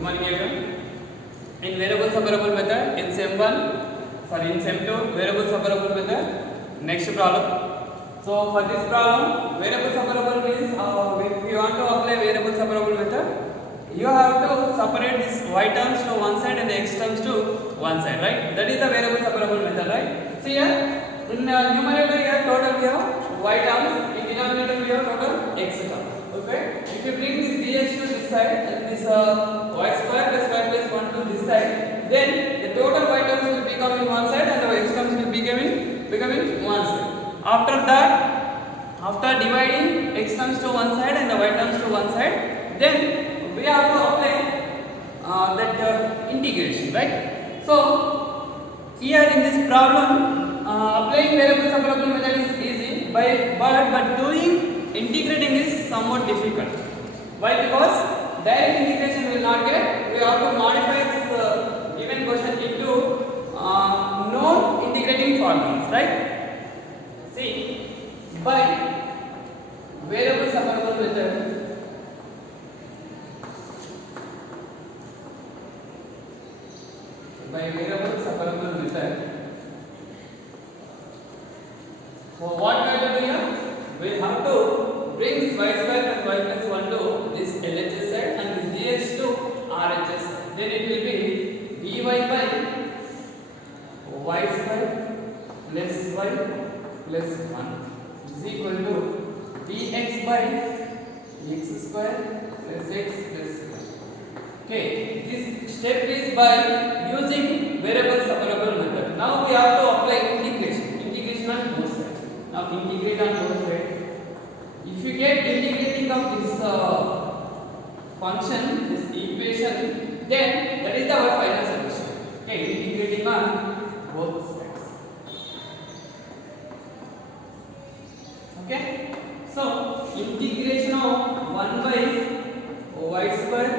Good morning everyone. In variable separable method, in sem 2 variable separable method. Next problem. So for this problem, variable separable means if you want to apply variable separable method, you have to separate this y terms to one side and the x terms to one side, right? That is the variable separable method, right? See here, in numerator here total we have y terms, in denominator we have total x terms. Okay? If you bring this dx to this side and this y square plus y plus 1 to this side, then the total y terms will become in one side and the x terms will become in one side. After that, after dividing x terms to one side and the y terms to one side, then we have to apply that integration, right? So here in this problem, applying variable separable method is easy, but doing integrating is somewhat difficult. Why? Because direct integration will not get. We have to modify this given question into non-integrating formulas, right? See, by variable separable method, so what we have to do here? We have to bring this y square plus y plus 1 to this LHS side and this dx to RHS side. Then it will be dy by y square plus y plus 1 is equal to dx by x square plus x plus 1. Okay, this step is by using variable separable method. Now we have to apply integration on both sides. Now integrate on both sides. If you get integrating of this function, this equation, then that is our final solution. Okay, integrating on both sides. Okay, so integration of 1 by y square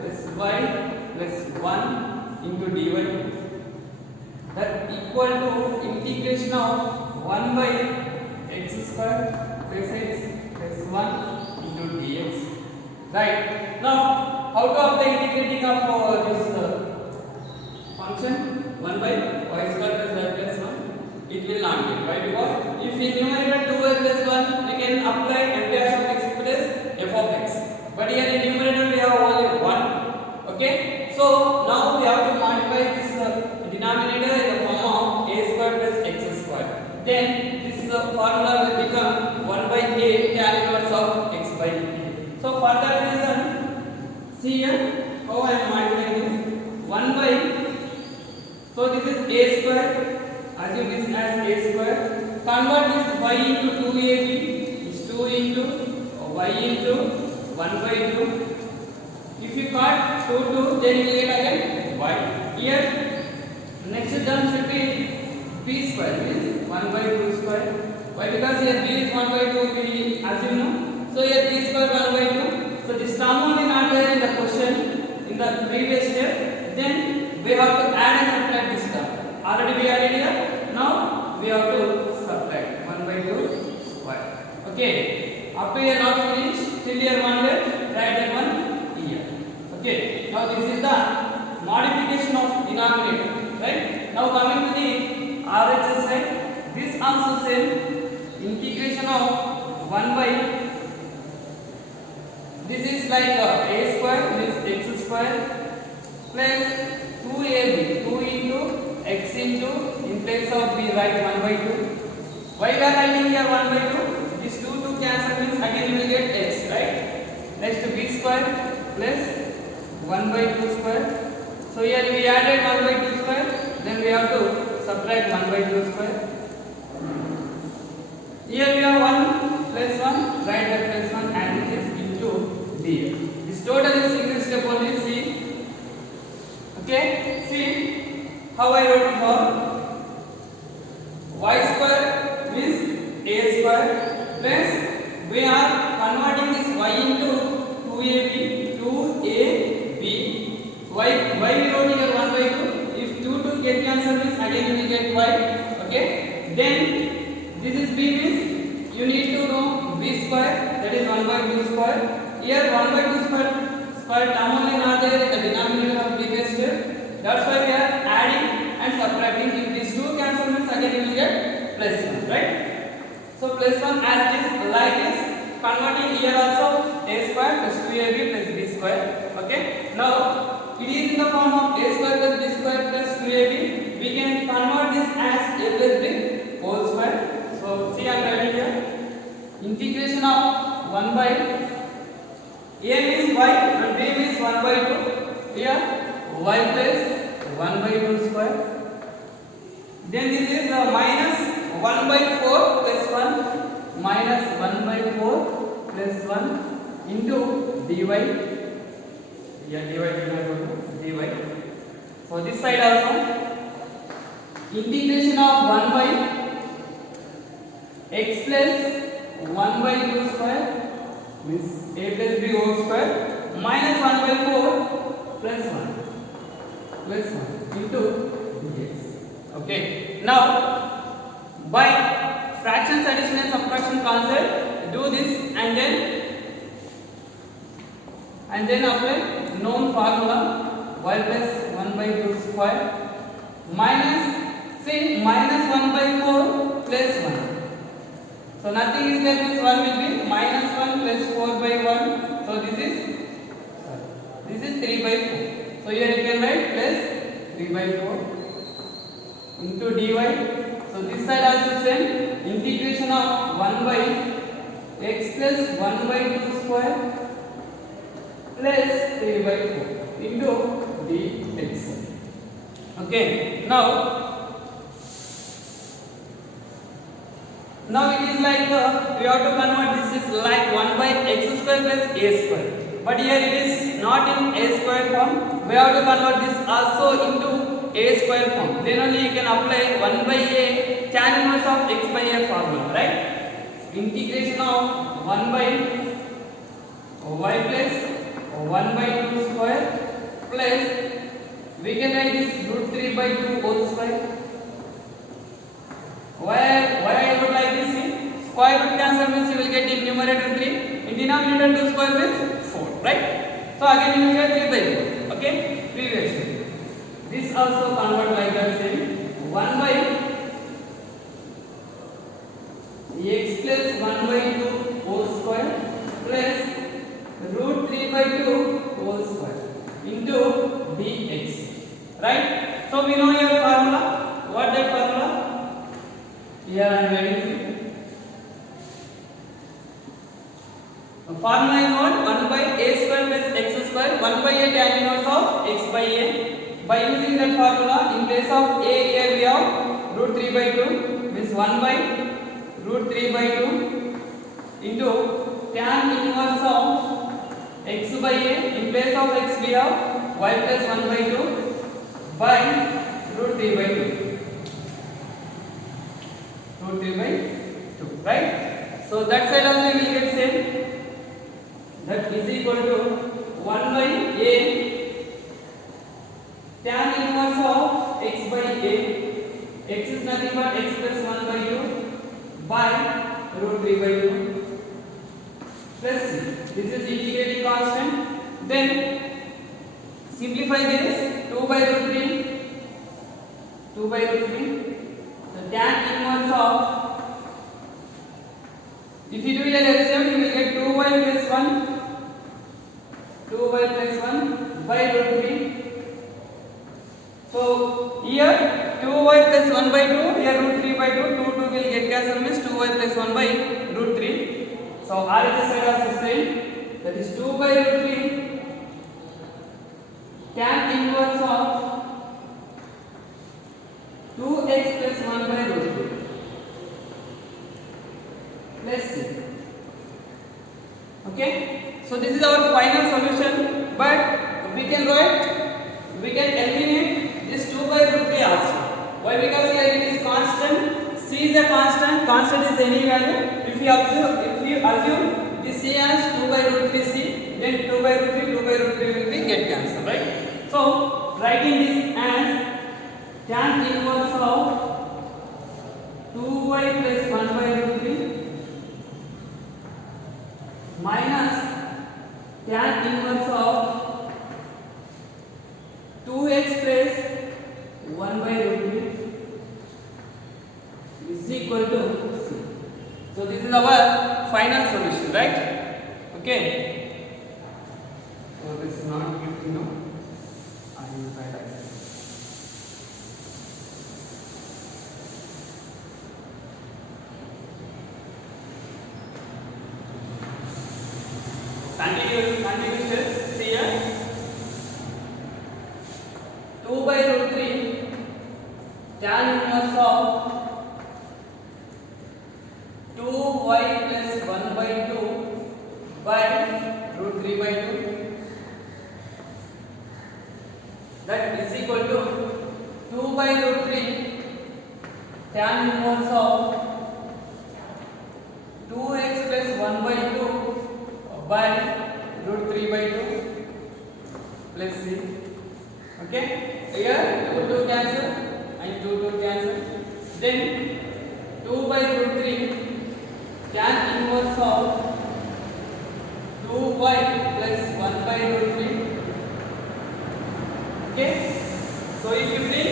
plus y plus 1 into dy, that equal to integration of 1 by x square plus x plus 1 into dx. Right. Now, how to apply integrating of this function 1 by y square plus y plus 1? It will not get. Why? Because if in numerator 2y plus 1, we can apply f dash of x plus f of x. But here in numerator we have only 1. Okay. So now we have to modify this denominator in the form of a square plus x square. Then this formula will become 1 by a tan inverse of x by a. So for that reason, see here how I am modifying this 1 by. So this is a square. Assume this as a square. Convert this y into 2ab is 2 into y into 1 by 2. If you cut 2, then you will get again y. Here next term should be b square, means 1 by 2 square. Why? Because here b is 1 by 2, we assume no. So here b square 1 by 2. So this term only not there in the question in the previous step. Then we have to add and subtract this term. Already we added here. Now we have to subtract 1 by 2 square. Okay. Up to here not finished. Till here one left. Write that one here. Okay. Now this is the modification of denominator. Right? Now coming to the RHS side, this also same integration of 1 by, this is like a square means x square plus 2ab, 2 into x into, in place of b write 1 by 2. Why we are writing here 1 by 2? This 2 cancel means again you will get x, right? Next b square plus 1 by 2 square. So here we added 1 by 2 square, then we have to subtract 1 by 2 square. Here we have 1 plus 1, write that plus 1 and this is into d. This total is single step only, see. Okay, see how I wrote it here. Y square means a square plus we are converting this y into 2ab, 2ab. Why we wrote here 1 by 2? If 2 get cancelled means again you will get y. Okay. Then this is b means you need to know b square, that is 1 by 2 square. Here 1 by 2 square term only not there in the denominator. here also a square plus 2ab plus b square. Okay, now it is in the form of a square plus b square plus 2ab. We can convert this as a plus b whole square. So see, I am writing here integration of 1 by a means y and b means 1 by 2. Here y plus 1 by 2 square. Then this is minus 1 by 4 plus 1 minus 1 by 4 plus 1 into dy. Yeah, dy. For this side also integration of 1 by x plus 1 by 2 square means a plus b whole square minus 1 by 4 plus 1 into dx. Okay, now by fractions addition and subtraction concept do this and then apply known formula y plus 1 by 2 square minus minus 1 by 4 plus 1. So nothing is there, means 1 will be minus 1 plus 4 by 1. So this is 3 by 4. So here you can write plus 3 by 4 into dy. So this side also same, integration of 1 by x plus 1 by 2 square plus 3 by 4 into dx. Okay, now it is like we have to convert this is like 1 by x square plus a square, but here it is not in a square form. We have to convert this also into a square form. Then only you can apply 1 by a tan inverse of x by a formula, right? Integration of 1 by y plus 1 by 2 square plus we can write this root 3 by 2 whole square. Why I would like this? Square root cancel means you will get in numerator 3, in denominator 2 square means 4, right? So again you will get 3 by 4. Okay, previously this also convert like that same 1 by x plus 1 by 2 whole square plus root 3 by 2 whole square into dx, right? So we know your formula. What that formula? Here I am writing. The formula is what? 1 by a square plus x square, 1 by a tan inverse of x by a. By using that formula, in place of a here we have root 3 by 2 means 1 by root 3 by 2 into tan inverse of x by a. In place of x we have y plus 1 by 2 by root 3 by 2. Root 3 by 2, right? So that side also you will get same. That is equal to 1 by a tan inverse of x by a. X is nothing but x plus 1 by 2 by root 3 by 2 plus c. This is integrating constant. Then simplify this 2 by root 3. The tan inverse of, if you do your LCM you will get 2y plus 1 by root 3. So here 2y plus 1 by 2, here root 3 by 2, 2 will get cancelled means 2y plus 1 by root 3. So RHS side also same, that is 2 by root 3 tan inverse of 2x plus 1 by root 3 plus c. Okay, so this is our final solution, but we can eliminate this 2 by root 3 also. Why? Because here it is constant, c is a constant is any value. If you assume this c as 2 by root 3 c, then 2 by root 3 will be get cancelled, right? So writing this as tan inverse of 2y plus 1 by root 3 minus tan inverse of 2x plus 1 by root 3 is equal to c. So this is our final solution, right? Okay, so this is not good to know. I will try that. Continue steps. See here. 2 by root 3 tan inverse of 2y plus 1 by 2 by root 3 by 2, that is equal to 2 by root 3 tan inverse of 2x plus 1 by 2 by root 3 by 2 plus c. Okay, here 2 cancel and 2 cancel. Then 2 by root 3 tan inverse of 2y plus 1 by root 3. Okay, so if you bring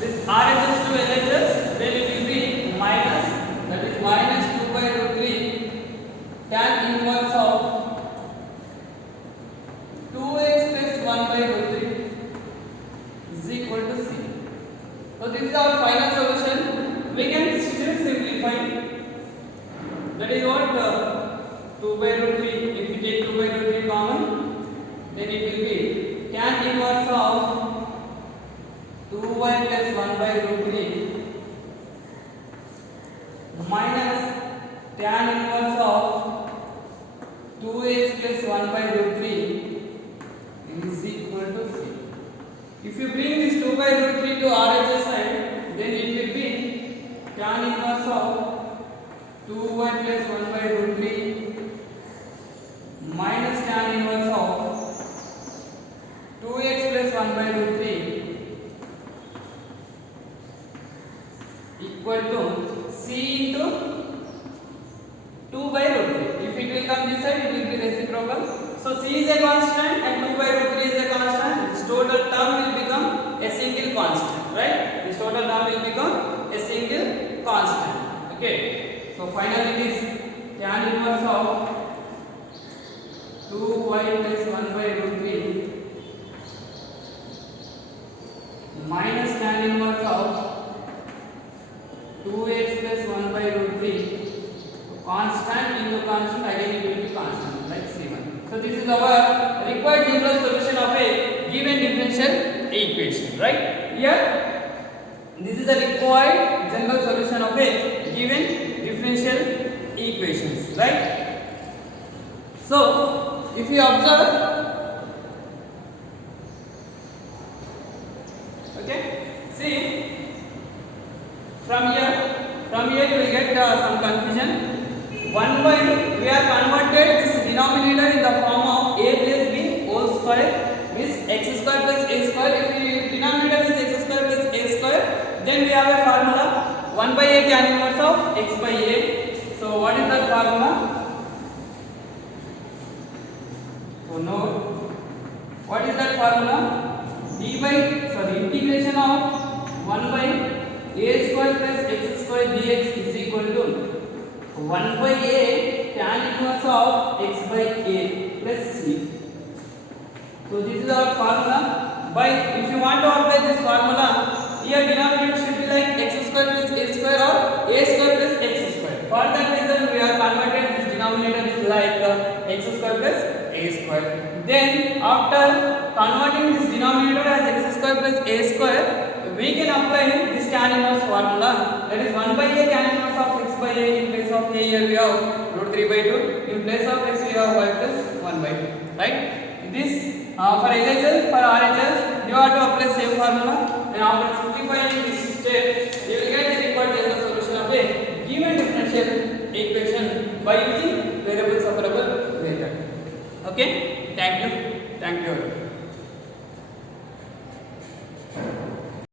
this RHS to LHS, then it will be minus, that is minus 2 by root 3 tan inverse of 2x plus 1 by root 3 is equal to c. So this is our final solution. We can still simplify. That is what 2 by root 3. If we take 2 by root 3 common, then it will be tan inverse of 2y plus 1 by root 3 minus tan inverse of 2x plus 1 by root 3 is equal to c. If you bring this 2 by root 3 to RHS side, then it will be tan inverse of 2y plus 1 by root 3 minus tan inverse of 2x plus 1 by root 3 equal to c into 2 by root 3. If it will come this side, it will be reciprocal. So c is a constant and 2 by root 3 is a constant. This total term will become a single constant, right? This total term will become a single constant. Okay. So finally it is tan inverse of 2y plus 1 by root 3 minus tan inverse of 2x plus 1 by root 3. Constant into constant, again it will be constant, like C1. So this is our required general solution of a given differential equation, right? Here, this is the required general solution of a given differential equations, right? So if you observe, okay, see from here you will get some confusion. 1 by, we are converted this denominator in the form of a plus b whole square is x square plus a square. If the denominator is x square plus a square, then we have a formula 1 by a tan inverse of x by a. So what is that formula? So no, what is that formula? Integration of 1 by a square plus x square dx is equal to 1 by a tan inverse of x by a plus c. So this is our formula. By if you want to apply this formula, here denominator should be like x square plus a square or a square plus x square. For that reason, we are converted this denominator is like x square plus a square. Then after converting this denominator as x square plus a square, we can apply this tan inverse formula, that is 1 by a tan inverse of x by a. In place of a, here we have root 3 by 2, in place of x we have y plus 1 by 2, right? This for LHS, for RHS you have to apply same formula, and after simplifying this step you will get